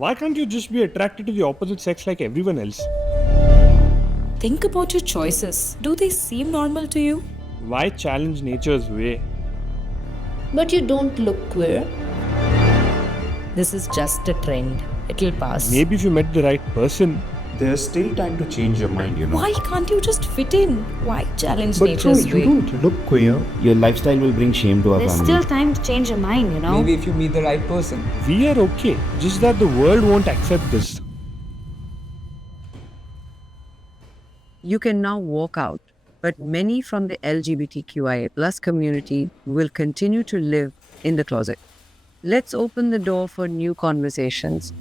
Why can't you just be attracted to the opposite sex like everyone else? Think about your choices. Do they seem normal to you? Why challenge nature's way? But you don't look queer. This is just a trend. It'll pass. Maybe if you met the right person. There's still time to change your mind, Why can't you just fit in? Why challenge But bro, nature's you way? don't look queer. Your lifestyle will bring shame to our There's family. still time to change your mind, Maybe if you meet the right person. We are okay, just that the world won't accept this. You can now walk out, but many from the LGBTQIA plus community will continue to live in the closet. Let's open the door for new conversations